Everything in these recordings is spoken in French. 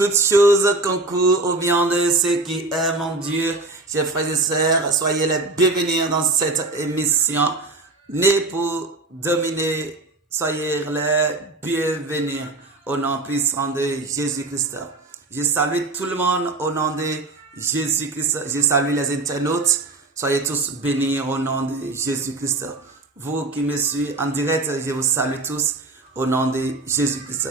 Toutes choses concourent au bien de ceux qui aiment Dieu. Chers frères et sœurs, soyez les bienvenus dans cette émission. Nés pour dominer, soyez les bienvenus au nom puissant de Jésus-Christ. Je salue tout le monde au nom de Jésus-Christ. Je salue les internautes. Soyez tous bénis au nom de Jésus-Christ. Vous qui me suivez en direct, je vous salue tous au nom de Jésus-Christ.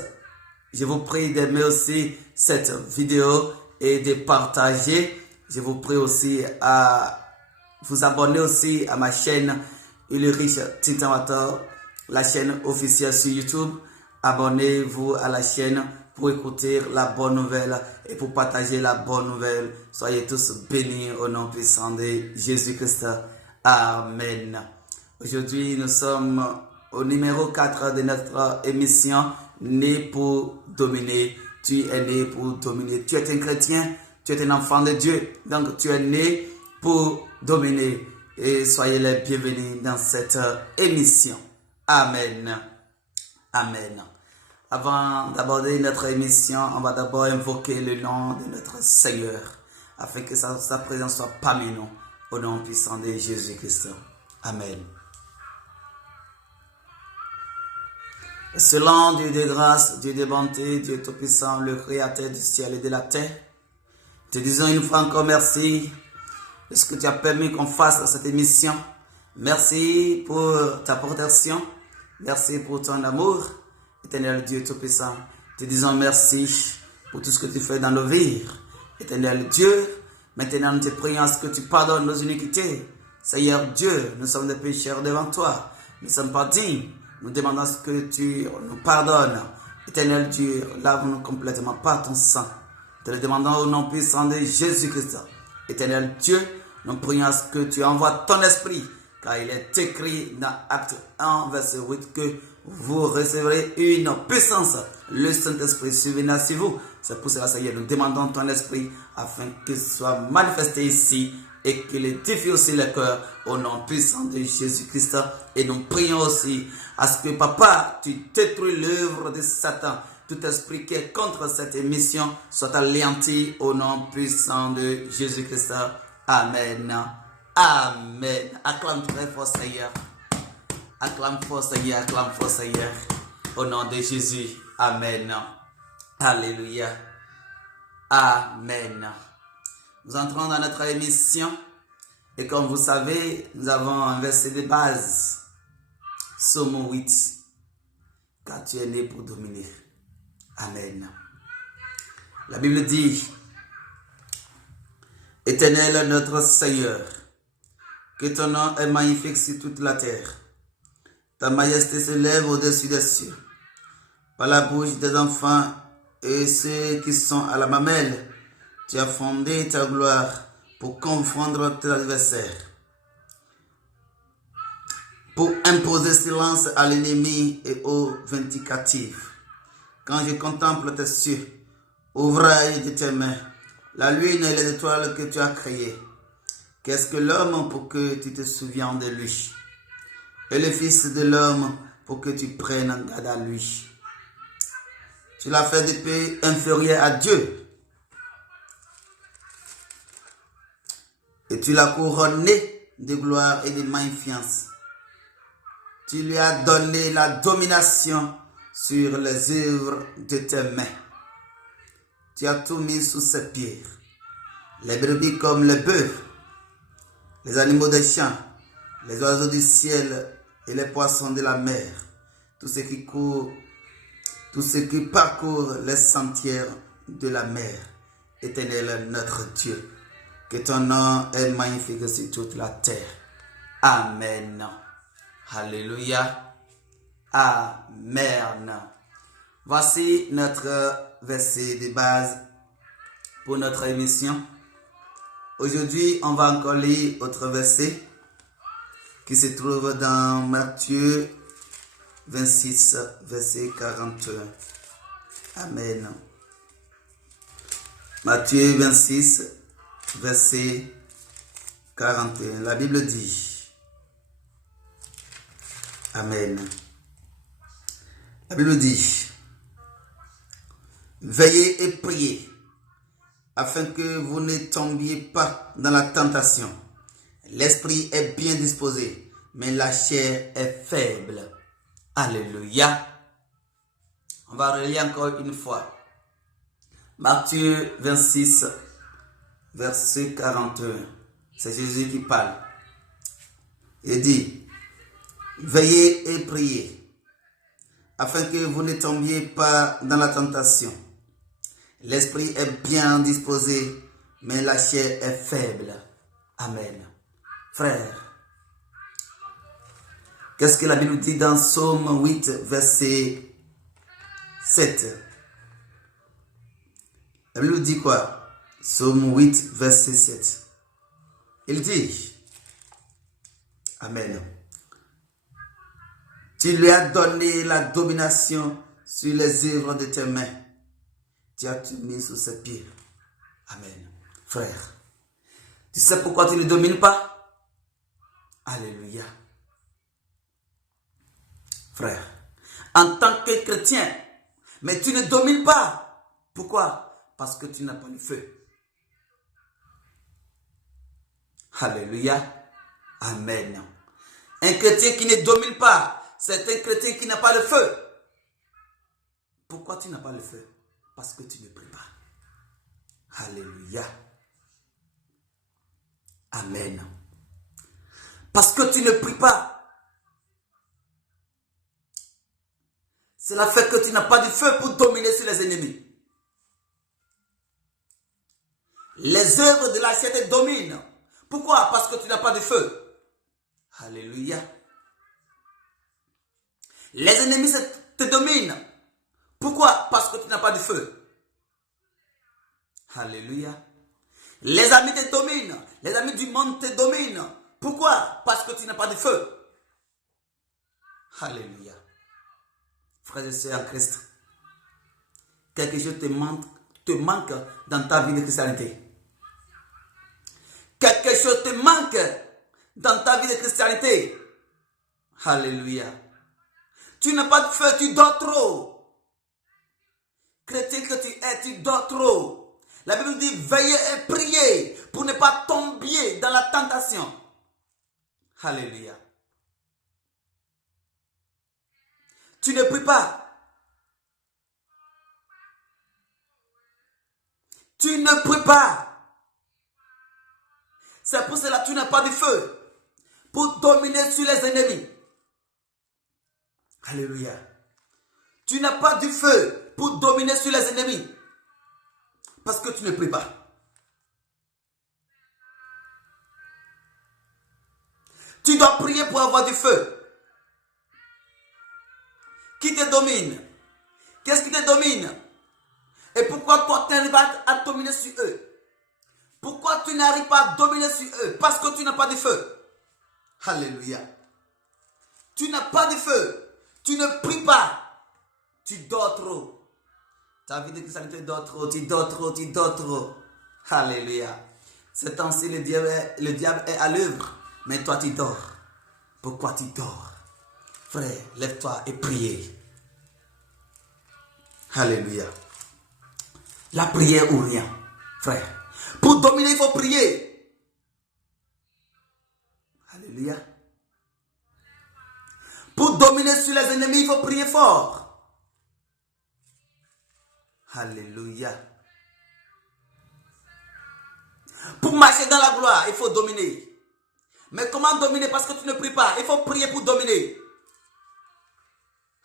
Je vous prie d'aimer aussi cette vidéo et de partager. Je vous prie aussi à vous abonner aussi à ma chaîne Ulrich Tintawator, la chaîne officielle sur YouTube. Abonnez-vous à la chaîne pour écouter la bonne nouvelle et pour partager la bonne nouvelle. Soyez tous bénis au nom puissant de Jésus-Christ. Amen. Aujourd'hui, nous sommes au numéro 4 de notre émission Né pour dominer. Tu es né pour dominer. Tu es un chrétien, tu es un enfant de Dieu. Donc tu es né pour dominer. Et soyez les bienvenus dans cette émission. Amen. Amen. Avant d'aborder notre émission, on va d'abord invoquer le nom de notre Seigneur, afin que sa présence soit parmi nous, au nom puissant de Jésus-Christ. Amen. Selon Dieu de grâce, Dieu de bonté, Dieu tout-puissant, le créateur du ciel et de la terre, te disons une fois encore merci de ce que tu as permis qu'on fasse cette émission. Merci pour ta protection. Merci pour ton amour. Éternel Dieu tout-puissant, te disons merci pour tout ce que tu fais dans nos vies. Éternel Dieu, maintenant nous te prions à ce que tu pardonnes nos iniquités. Seigneur Dieu, nous sommes des pécheurs devant toi. Nous ne sommes pas dignes. Nous demandons ce que tu nous pardonnes. Éternel Dieu, lave-nous complètement par ton sang. Te le demandons au nom puissant de Jésus-Christ. Éternel Dieu, nous prions à ce que tu envoies ton esprit. Car il est écrit dans Acte 1, verset 8 que vous recevrez une puissance. Le Saint-Esprit surviendra sur vous. C'est pour cela, Seigneur, nous demandons ton esprit afin qu'il soit manifesté ici et qu'il édifie aussi le cœur au nom puissant de Jésus-Christ. Et nous prions aussi à ce que, Papa, tu détruis l'œuvre de Satan. Tout esprit qui est contre cette émission soit anéanti au nom puissant de Jésus-Christ. Amen. Amen. Acclame très fort, Seigneur. Acclame fort, Seigneur. Acclame fort, Seigneur. Au nom de Jésus. Amen. Alléluia. Amen. Nous entrons dans notre émission. Et comme vous savez, nous avons un verset de base. Psaume 8. Car tu es né pour dominer. Amen. La Bible dit, Éternel notre Seigneur, que ton nom est magnifique sur toute la terre. Ta majesté se lève au-dessus des cieux. Par la bouche des enfants et ceux qui sont à la mamelle, tu as fondé ta gloire pour confondre tes adversaires, pour imposer silence à l'ennemi et aux vindicatifs. Quand je contemple tes cieux, ouvrage de tes mains, la lune et les étoiles que tu as créées, qu'est-ce que l'homme pour que tu te souviens de lui? Et le Fils de l'homme pour que tu prennes garde à lui. Tu l'as fait depuis inférieur à Dieu. Et tu l'as couronné de gloire et de magnificence. Tu lui as donné la domination sur les œuvres de tes mains. Tu as tout mis sous ses pieds. Les brebis comme les bœufs, les animaux des champs, les oiseaux du ciel et les poissons de la mer, tout ce qui court, tout ce qui parcourt les sentiers de la mer. Éternel notre Dieu, que ton nom est magnifique sur toute la terre. Amen. Alléluia. Amen. Voici notre verset de base pour notre émission. Aujourd'hui, on va encore lire autre verset qui se trouve dans Matthieu 26, verset 41. Amen. Matthieu 26, verset 41. La Bible dit, Amen. La Bible dit, Veillez et priez, afin que vous ne tombiez pas dans la tentation. L'esprit est bien disposé, mais la chair est faible. Alléluia. On va relire encore une fois. Matthieu 26, verset 41. C'est Jésus qui parle. Il dit, veillez et priez, afin que vous ne tombiez pas dans la tentation. L'esprit est bien disposé, mais la chair est faible. Amen. Frère, qu'est-ce que la Bible dit dans Psaume 8, verset 7? La Bible dit quoi? Psaume 8, verset 7. Il dit, Amen. Tu lui as donné la domination sur les œuvres de tes mains. Tu as tout mis sous ses pieds. Amen. Frère, tu sais pourquoi tu ne domines pas? Alléluia. Frère, en tant que chrétien, mais tu ne domines pas. Pourquoi? Parce que tu n'as pas le feu. Alléluia. Amen. Un chrétien qui ne domine pas, c'est un chrétien qui n'a pas le feu. Pourquoi tu n'as pas le feu? Parce que tu ne pries pas. Alléluia. Amen. Parce que tu ne pries pas. Cela fait que tu n'as pas de feu pour dominer sur les ennemis. Les œuvres de la chair te dominent. Pourquoi? Parce que tu n'as pas de feu. Alléluia. Les ennemis te dominent. Pourquoi? Parce que tu n'as pas de feu. Alléluia. Les amis te dominent. Les amis du monde te dominent. Pourquoi? Parce que tu n'as pas de feu. Alléluia. Frères et sœurs en Christ, quelque chose te manque dans ta vie de christianité. Quelque chose te manque dans ta vie de christianité. Alléluia. Tu n'as pas de feu, tu dors trop. Chrétien que tu es, tu dors trop. La Bible dit veillez et priez pour ne pas tomber dans la tentation. Alléluia. Tu ne pries pas. Tu ne pries pas. C'est pour cela que tu n'as pas de feu pour dominer sur les ennemis. Alléluia. Tu n'as pas du feu pour dominer sur les ennemis. Parce que tu ne pries pas. Tu dois prier pour avoir du feu. Qui te domine? Qu'est-ce qui te domine? Et pourquoi toi tu n'arrives pas à dominer sur eux? Pourquoi tu n'arrives pas à dominer sur eux? Parce que tu n'as pas de feu. Alléluia. Tu n'as pas de feu. Tu ne pries pas. Tu dors trop. Ta vie de christianité dort trop. Tu dors trop. Tu dors trop. Alléluia. Ce temps-ci, le diable est à l'œuvre. Mais toi, tu dors. Pourquoi tu dors? Frère, lève-toi et prie. Alléluia. La prière ou rien, frère. Pour dominer, il faut prier. Alléluia. Pour dominer sur les ennemis, il faut prier fort. Alléluia. Pour marcher dans la gloire, il faut dominer. Mais comment dominer? Parce que tu ne pries pas. Il faut prier pour dominer.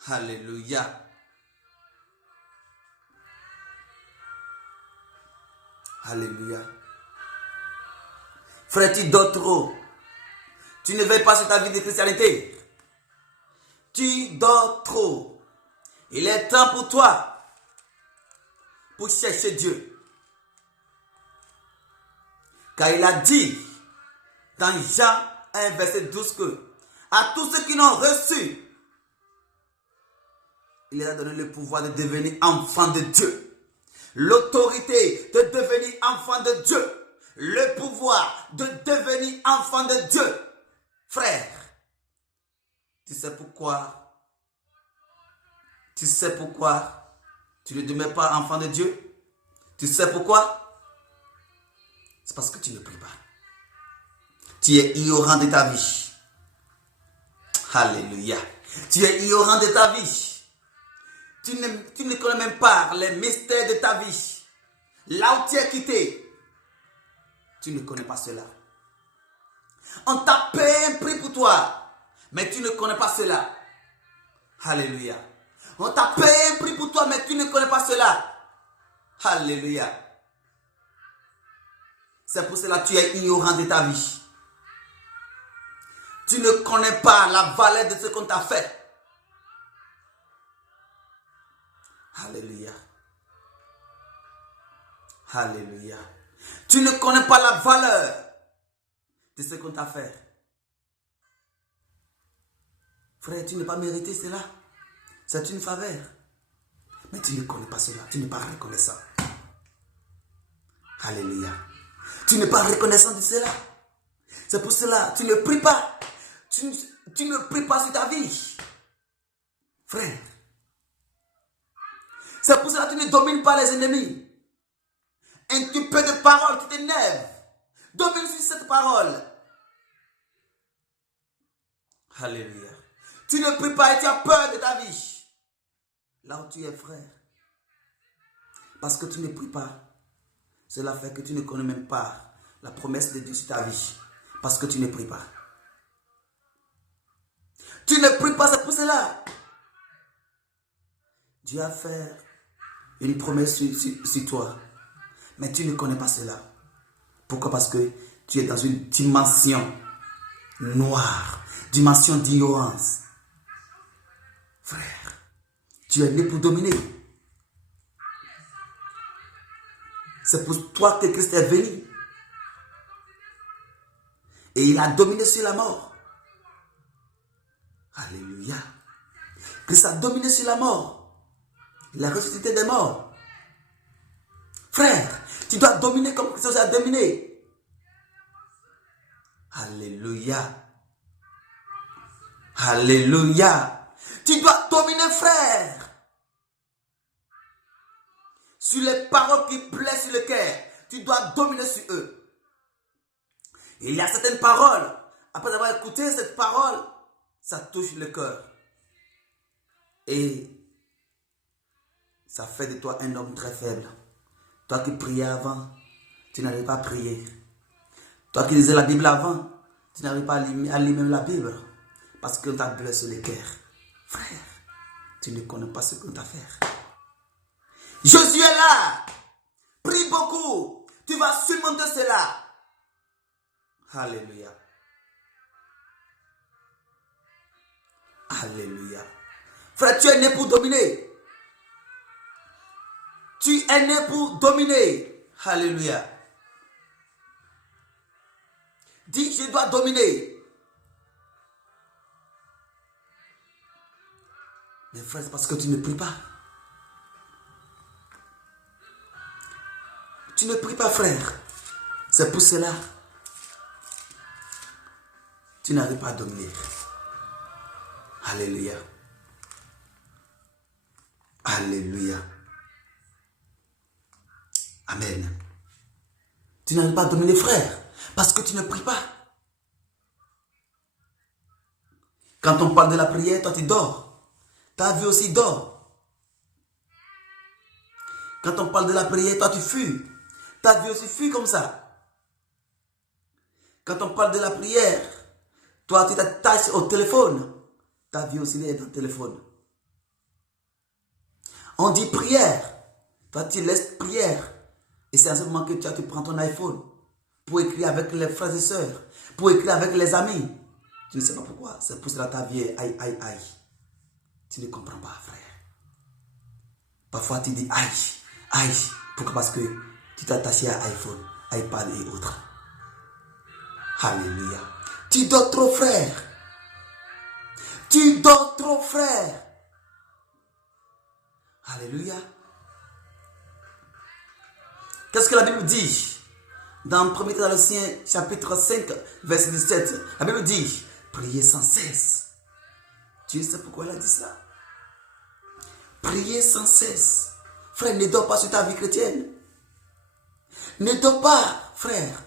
Alléluia. Alléluia. Frère, tu dors trop. Tu ne veilles pas sur ta vie de christianité. Tu dors trop. Il est temps pour toi pour chercher Dieu. Car il a dit dans Jean 1, verset 12 que à tous ceux qui l'ont reçu, il leur a donné le pouvoir de devenir enfants de Dieu. L'autorité de devenir enfant de Dieu. Le pouvoir de devenir enfant de Dieu. Frère, tu sais pourquoi? Tu sais pourquoi Tu ne demeures pas enfant de Dieu. Tu sais pourquoi? C'est parce que tu ne pries pas. Tu es ignorant de ta vie. Alléluia. Tu es ignorant de ta vie. Tu ne connais même pas les mystères de ta vie. Là où tu es quitté, tu ne connais pas cela. On t'a payé un prix pour toi, mais tu ne connais pas cela. Alléluia. On t'a payé un prix pour toi, mais tu ne connais pas cela. Alléluia. C'est pour cela que tu es ignorant de ta vie. Tu ne connais pas la valeur de ce qu'on t'a fait. Alléluia. Alléluia. Tu ne connais pas la valeur de ce qu'on t'a fait. Frère, tu n'as pas mérité cela. C'est une faveur. Mais tu ne connais pas cela. Tu n'es pas reconnaissant. Alléluia. Tu n'es pas reconnaissant de cela. C'est pour cela tu ne pries pas. Tu ne pries pas sur ta vie. Frère. C'est pour cela que tu ne domines pas les ennemis. Un petit peu de parole qui t'énerve. Domine sur cette parole. Alléluia. Tu ne pries pas et tu as peur de ta vie. Là où tu es, frère. Parce que tu ne pries pas. Cela fait que tu ne connais même pas la promesse de Dieu sur ta vie. Parce que tu ne pries pas. Tu ne pries pas, c'est pour cela. Dieu a fait une promesse sur toi. Mais tu ne connais pas cela. Pourquoi? Parce que tu es dans une dimension noire. Dimension d'ignorance. Frère, tu es né pour dominer. C'est pour toi que Christ est venu. Et il a dominé sur la mort. Alléluia. Christ a dominé sur la mort. Il a ressuscité des morts. Frère, tu dois dominer comme Christ a dominé. Alléluia. Alléluia. Tu dois dominer, frère. Sur les paroles qui plaisent sur le cœur. Tu dois dominer sur eux. Et il y a certaines paroles. Après avoir écouté cette parole, ça touche le cœur. Et ça fait de toi un homme très faible. Toi qui priais avant, tu n'arrives pas à prier. Toi qui lisais la Bible avant, tu n'arrives pas à lire même la Bible. Parce qu'on t'a blessé le cœur. Frère, tu ne connais pas ce qu'on t'a fait. Jésus est là. Prie beaucoup. Tu vas surmonter cela. Alléluia. Alléluia. Frère, tu es né pour dominer. Tu es né pour dominer. Alléluia. Dis, je dois dominer. Mais frère, c'est parce que tu ne pries pas. Tu ne pries pas, frère. C'est pour cela. Tu n'arrives pas à dominer. Alléluia. Alléluia. Amen. Tu n'arrives pas à dominer, frère. Parce que tu ne pries pas. Quand on parle de la prière, toi tu dors. Ta vie aussi dort. Quand on parle de la prière, toi tu fuis. Ta vie aussi fuit comme ça. Quand on parle de la prière, toi tu t'attaches au téléphone. Ta vie aussi est dans le téléphone. On dit prière. Toi tu laisses prière. Et c'est à ce moment que tu prends ton iPhone pour écrire avec les frères et sœurs, pour écrire avec les amis. Tu ne sais pas pourquoi. C'est pour cela que ta vie est aïe, aïe, aïe. Tu ne comprends pas, frère. Parfois tu dis aïe, aïe. Pourquoi? Parce que tu t'es attaché à iPhone, iPad et autres. Alléluia. Tu dors trop, frère. Tu dors trop, frère. Alléluia. Qu'est-ce que la Bible dit? Dans 1 Thessaloniciens chapitre 5, verset 17, la Bible dit, priez sans cesse. Tu sais pourquoi elle a dit ça? Priez sans cesse. Frère, ne dors pas sur ta vie chrétienne. Ne dors pas, frère.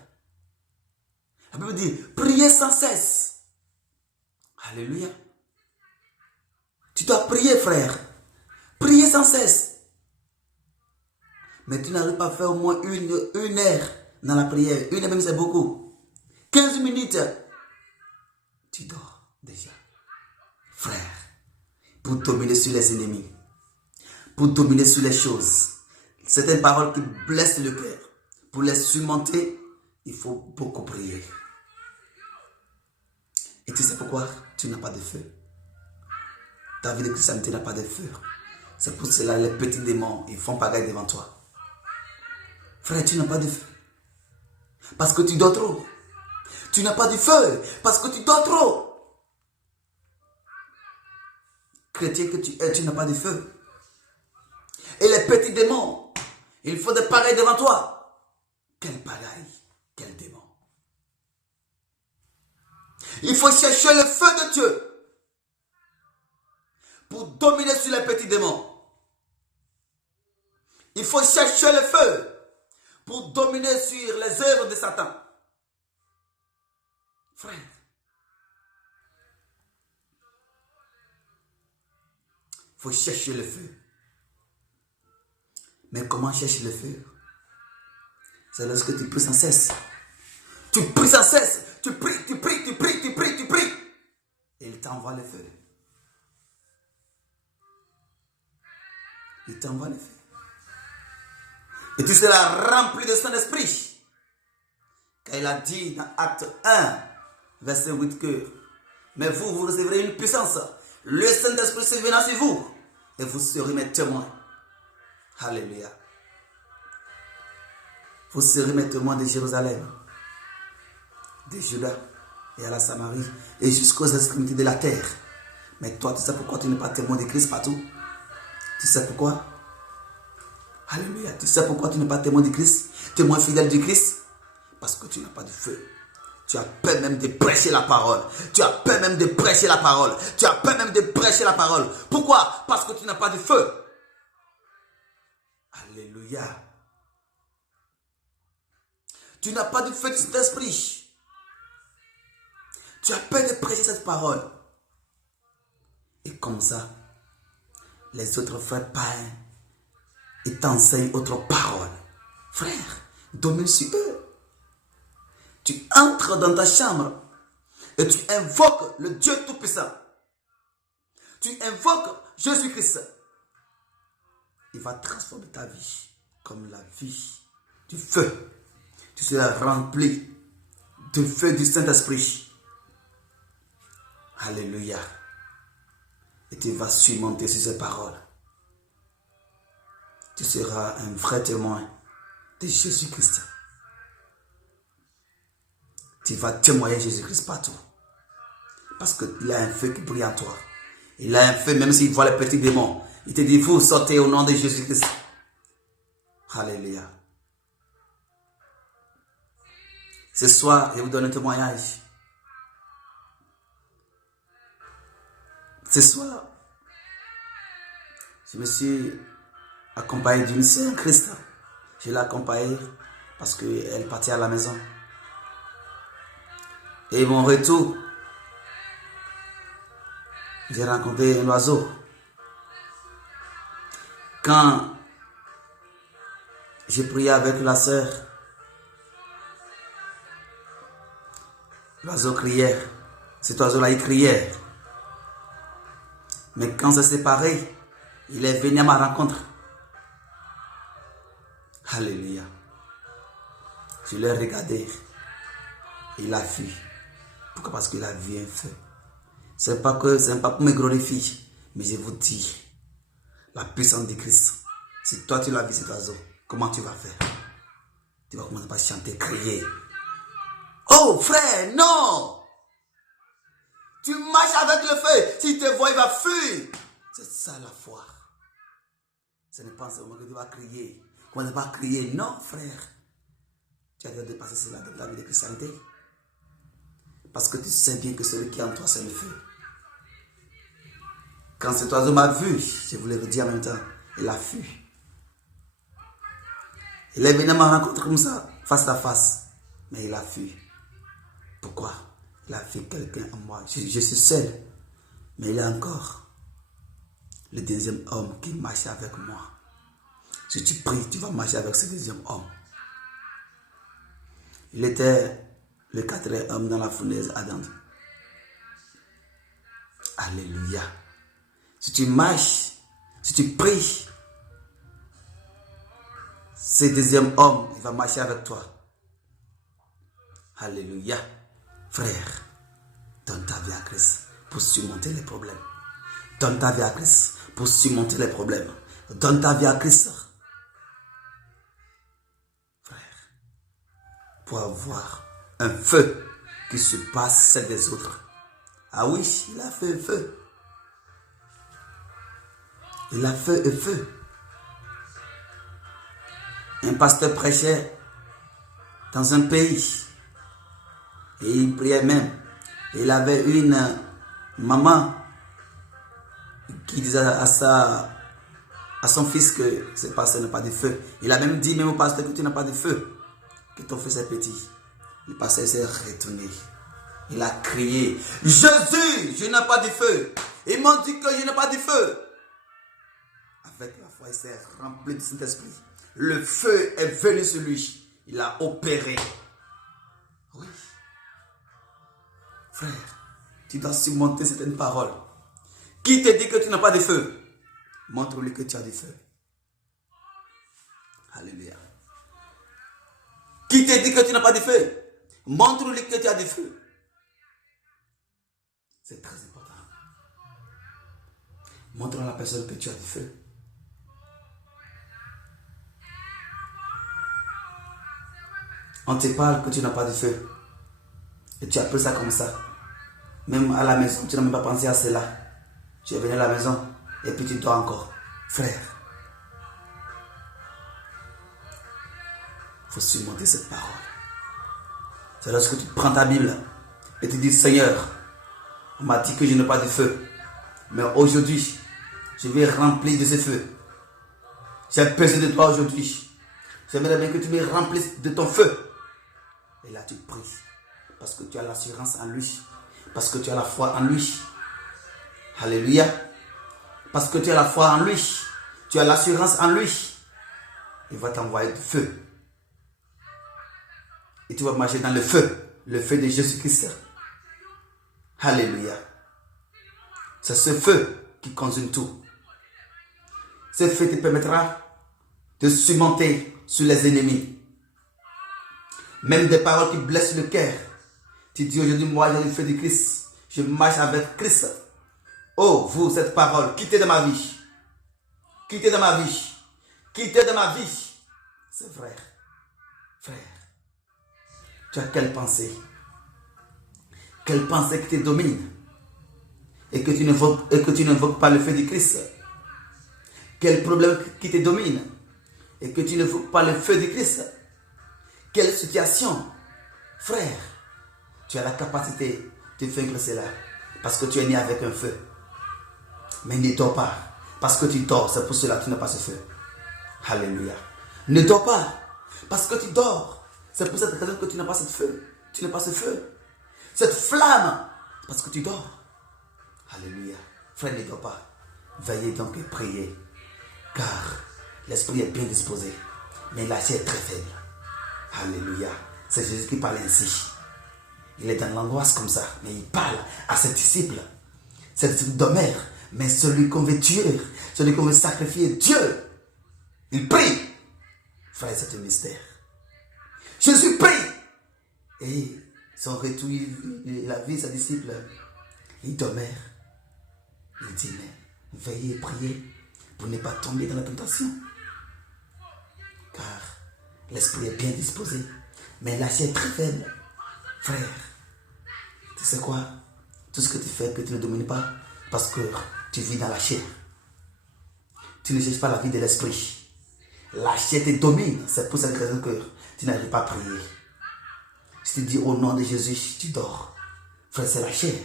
La Bible dit, priez sans cesse. Alléluia. Tu dois prier, frère. Prier sans cesse. Mais tu n'arrives pas à faire au moins une heure dans la prière. Une heure même, c'est beaucoup. 15 minutes. Tu dors déjà. Frère, pour dominer sur les ennemis, pour dominer sur les choses, certaines paroles qui blessent le cœur, pour les surmonter, il faut beaucoup prier. Et tu sais pourquoi tu n'as pas de feu? Ta vie de christianité n'a pas de feu. C'est pour cela les petits démons, ils font pagaille devant toi. Frère, tu n'as pas de feu. Parce que tu dors trop. Tu n'as pas de feu. Parce que tu dors trop. Chrétien que tu es, tu n'as pas de feu. Et les petits démons, il faut des pareils devant toi. Quel pagaille, quel démon. Il faut chercher le feu de Dieu pour dominer sur les petits démons. Il faut chercher le feu pour dominer sur les œuvres de Satan. Frère, il faut chercher le feu. Mais comment chercher le feu? C'est lorsque tu pries sans cesse. Tu pries sans cesse. Tu pries, tu pries, tu pries, tu pries, tu pries. Et il t'envoie le feu. Il t'envoie le feu. Et tu seras rempli de son esprit. Car il a dit dans Acte 1, verset 8 que mais vous recevrez une puissance. Le Saint-Esprit se viendra sur vous. Et vous serez mes témoins. Alléluia. Vous serez mes témoins de Jérusalem, de Juda et à la Samarie et jusqu'aux extrémités de la terre. Mais toi, tu sais pourquoi tu n'es pas témoin de Christ partout? Tu sais pourquoi? Alléluia. Tu sais pourquoi tu n'es pas témoin de Christ? Témoin fidèle de Christ? Parce que tu n'as pas de feu. Tu as peur même de prêcher la parole. Tu as peur même de prêcher la parole. Tu as peur même de prêcher la parole. Pourquoi? Parce que tu n'as pas de feu. Alléluia. Tu n'as pas de feu de cet esprit. Tu as peur de prêcher cette parole. Et comme ça, les autres frères païens, ils t'enseignent autre parole. Frère, domine sur eux. Tu entres dans ta chambre et tu invoques le Dieu Tout-Puissant. Tu invoques Jésus-Christ. Il va transformer ta vie comme la vie du feu. Tu seras rempli du feu du Saint-Esprit. Alléluia. Et tu vas surmonter sur ces paroles. Tu seras un vrai témoin de Jésus-Christ. Tu vas témoigner Jésus-Christ partout. Parce qu'il a un feu qui brille en toi. Il a un feu, même s'il voit les petits démons. Il te dit, vous sortez au nom de Jésus-Christ. Alléluia. Ce soir, je vous donne un témoignage. Ce soir, je me suis accompagné d'une sœur Christ. Je l'ai accompagnée parce qu'elle partait à la maison. Et mon retour, j'ai rencontré un oiseau. Quand j'ai prié avec la sœur, l'oiseau criait. Cet oiseau-là, il criait. Mais quand c'est séparé, il est venu à ma rencontre. Alléluia. Je l'ai regardé. Il a fui. Pourquoi? Parce qu'il a vu un feu. Ce n'est pas pour me glorifier. Mais je vous dis, la puissance de Christ. Si toi tu l'as vu cet oiseau, comment tu vas faire? Tu vas commencer par chanter, crier. Oh frère, non! Tu marches avec le feu. S'il te voit, il va fuir. C'est ça la foi. Ce n'est pas seulement que tu vas crier. Qu'on ne va pas crier. Non, frère. Tu as déjà dépassé cela dans la vie de christianité. Parce que tu sais bien que celui qui est en toi, c'est le feu. Quand cet oiseau m'a vu, je voulais le dire en même temps, il a fui. Il est venu à ma rencontre comme ça, face à face. Mais il a fui. Pourquoi? Il a fait quelqu'un en moi. Je suis seul. Mais il y a encore le deuxième homme qui marche avec moi. Si tu pries, tu vas marcher avec ce deuxième homme. Il était le quatrième homme dans la fournaise ardente. Alléluia. Si tu marches, si tu pries, ce deuxième homme, il va marcher avec toi. Alléluia. Frère, donne ta vie à Christ pour surmonter les problèmes. Donne ta vie à Christ pour surmonter les problèmes. Donne ta vie à Christ. Frère, pour avoir un feu qui surpasse celle des autres. Ah oui, il a fait un feu. Il a fait un feu. Un pasteur prêchait dans un pays. Et il priait même. Il avait une maman qui disait à son fils que ce pasteur n'a pas de feu. Il a même dit même au pasteur que tu n'as pas de feu, que ton fils est petit. Le pasteur s'est retourné. Il a crié, Jésus, je n'ai pas de feu. Ils m'ont dit que je n'ai pas de feu. Avec la foi, il s'est rempli de Saint-Esprit. Le feu est venu sur lui. Il a opéré. Oui. Frère, tu dois surmonter certaines paroles. Qui te dit que tu n'as pas de feu? Montre-lui que tu as du feu. Alléluia. Qui te dit que tu n'as pas de feu? Montre-lui que tu as du feu. C'est très important. Montre à la personne que tu as du feu. On te parle que tu n'as pas de feu. Et tu appelles ça comme ça. Même à la maison, tu n'as même pas pensé à cela. Tu es venu à la maison et puis tu dors encore. Frère, il faut surmonter cette parole. C'est lorsque tu prends ta Bible et tu dis, Seigneur, on m'a dit que je n'ai pas de feu. Mais aujourd'hui, je vais remplir de ce feu. J'ai besoin de toi aujourd'hui. J'aimerais bien que tu me remplisses de ton feu. Et là, tu pries. Parce que tu as l'assurance en lui. Parce que tu as la foi en lui. Alléluia. Parce que tu as la foi en lui. Tu as l'assurance en lui. Il va t'envoyer du feu. Et tu vas marcher dans le feu. Le feu de Jésus-Christ. Alléluia. C'est ce feu qui consume tout. Ce feu te permettra de surmonter sur les ennemis. Même des paroles qui blessent le cœur. Tu dis aujourd'hui, moi j'ai le feu de Christ. Je marche avec Christ. Oh, vous, cette parole, quittez de ma vie. Quittez de ma vie. Quittez de ma vie. C'est vrai. Frère, tu as quelle pensée? Quelle pensée qui te domine? Et que tu n'invoques pas le feu de Christ? Quel problème qui te domine? Et que tu n'invoques pas le feu de Christ? Quelle situation? Frère, tu as la capacité de vaincre cela. Parce que tu es né avec un feu. Mais ne dors pas. Parce que tu dors, c'est pour cela que tu n'as pas ce feu. Alléluia. Ne dors pas. Parce que tu dors. C'est pour cette raison que tu n'as pas ce feu. Tu n'as pas ce feu. Cette flamme. Parce que tu dors. Alléluia. Frère, ne dors pas. Veillez donc et priez. Car l'esprit est bien disposé. Mais la chair est très faible. Alléluia. C'est Jésus qui parle ainsi. Il est dans l'angoisse comme ça. Mais il parle à ses disciples. Ses disciples demeurent. Mais celui qu'on veut tuer, celui qu'on veut sacrifier, Dieu, il prie. Frère, c'est un mystère. Jésus prie. Et son retour, il a vu ses disciples. Il demeure. Il dit, mais veillez et priez pour ne pas tomber dans la tentation. Car l'esprit est bien disposé. Mais la chair est très faible. Frère, tu sais quoi? Tout ce que tu fais que tu ne domines pas. Parce que tu vis dans la chair. Tu ne cherches pas la vie de l'esprit. La chair te domine. C'est pour cette raison que tu n'arrives pas à prier. Si tu dis au nom de Jésus, tu dors. Frère, c'est la chair.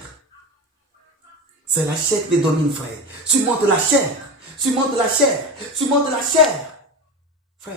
C'est la chair qui te domine, frère. Surmonte la chair. Surmonte la chair. Surmonte la chair. Frère,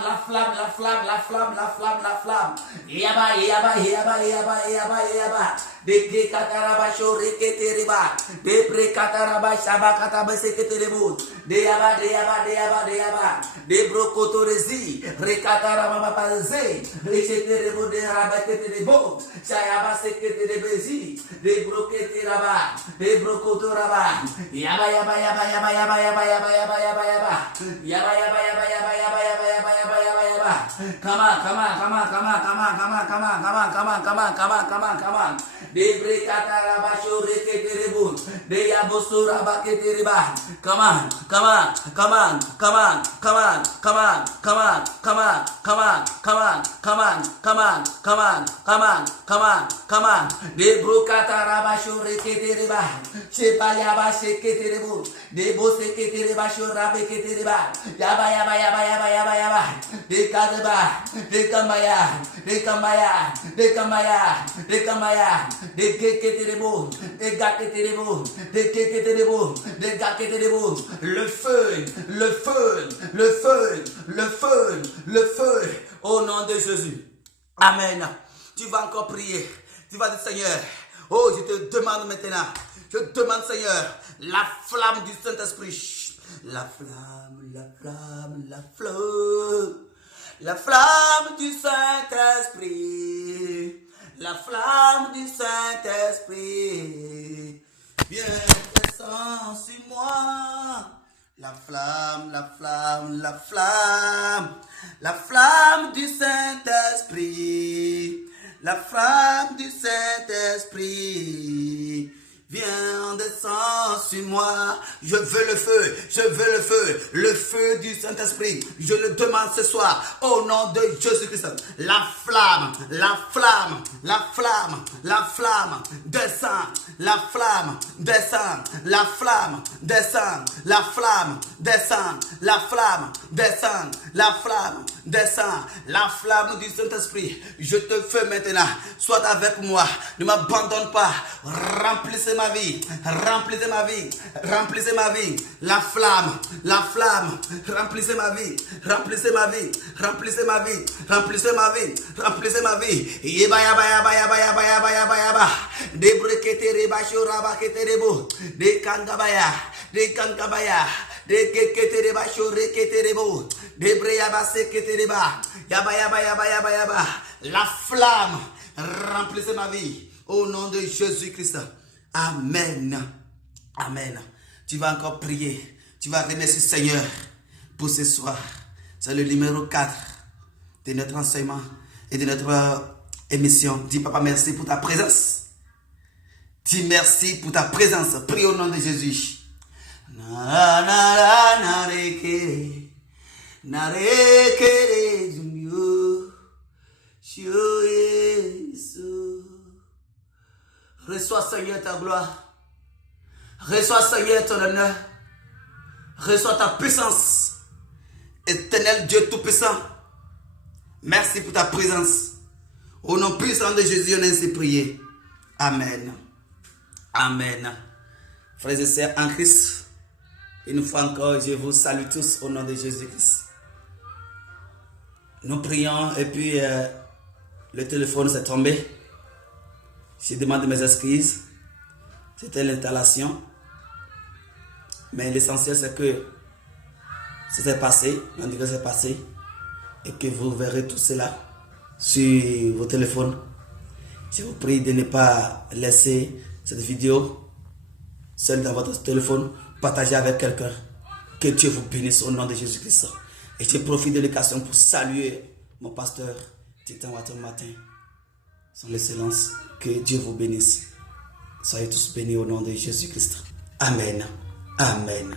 flamme, la flamme, la flamme, la flamme, la flamme, la flamme. Yaba, yaba, yaba, yaba, yaba, yaba. De Kataraba Shorikete Riba. De Prekataraba Shabakataba Seketerebo. De Yaba, de Yaba, de Yaba, de Yaba. De Brokotorezi. Rekataraba Paze. Recheterebo de Rabaketerebo. Shayaba Seketerebezi. De Broketeraba. De Brokotoraba. Yaba, yaba, yaba, yaba, yaba, yaba, yaba, yaba, yaba, yaba. Yaba, yaba, yaba, yaba, yaba, yaba, yaba, yaba, yaba, yaba. Come on, come on, come on, come on, come on, come on, come on, come on, come on, come on, come on, come on, come on. De Brekatara Bashoreketerebu. De Yabosura Baketeriba. Come on, come on, come on, come on, come on, come on, come on, come on, come on, come on, come on, come on, come on, come on, come on, come on. De Brokatara Bashoreketeriba. Sheba Yaba Sheketerebu. De Boseketereba Shorabeketeriba. Yaba Yaba Yaba Yaba Yaba Yaba. De Kadeba. De Kamaya. De Kamaya. De Kamaya. De Kamaya. De Keketerebo. De Gaketerebo. De Keketerebo. De Gaketerebo. Le feu. Le feu. Le feu. Le feu. Le feu. Au nom de Jésus. Amen. Tu vas encore prier. Tu vas dire Seigneur. Oh, je te demande maintenant. Je demande, Seigneur, la flamme du Saint-Esprit. La flamme, la flamme, la flamme. La flamme du Saint-Esprit. La flamme du Saint-Esprit. Viens, descends sur moi. La flamme, la flamme, la flamme. La flamme du Saint-Esprit. La flamme du Saint-Esprit. Viens, descends sur moi. Je veux le feu. Je veux le feu. Le feu du Saint-Esprit. Je le demande ce soir. Au nom de Jésus-Christ. La flamme. La flamme. La flamme. La flamme. Descend. La flamme. Descend. La flamme. Descend. La flamme. Descend. La flamme. Descend. La flamme. Descend. La flamme du Saint-Esprit. Je te fais maintenant. Sois avec moi. Ne m'abandonne pas. Remplissez ma vie, remplissez ma vie, remplissez ma vie, la flamme, remplissez ma vie, remplissez ma vie, remplissez ma vie, remplissez ma vie, remplissez ma vie. Yeba yaba yaba yaba yaba yaba yaba yaba. De brekete reba shoraba keterebo, de kangabaya, de kangabaya, de kekete reba shoreketerebo, de breyaba seketereba, yaba yaba yaba yaba yaba. La flamme, remplissez ma vie. Au nom de Jésus-Christ. Amen. Amen. Tu vas encore prier. Tu vas remercier Seigneur pour ce soir. C'est le numéro 4 de notre enseignement et de notre émission. Dis Papa merci pour ta présence. Dis merci pour ta présence. Prie au nom de Jésus. Na na na na reke. Na reke jumyo. Shio Yesu. Reçois Seigneur ta gloire. Reçois Seigneur ton honneur. Reçois ta puissance. Éternel Dieu Tout-Puissant. Merci pour ta présence. Au nom puissant de Jésus, on a ainsi prié. Amen. Amen. Frères et sœurs en Christ, une fois encore, je vous salue tous au nom de Jésus-Christ. Nous prions et puis le téléphone s'est tombé. Je demande mes excuses. C'était l'installation. Mais l'essentiel, c'est que c'était passé. On dit que c'est passé. Et que vous verrez tout cela sur vos téléphones. Je vous prie de ne pas laisser cette vidéo seule dans votre téléphone. Partagez avec quelqu'un. Que Dieu vous bénisse au nom de Jésus-Christ. Et je profite de l'occasion pour saluer mon pasteur Titan Water Matin. Son excellence. Que Dieu vous bénisse. Soyez tous bénis au nom de Jésus-Christ. Amen. Amen.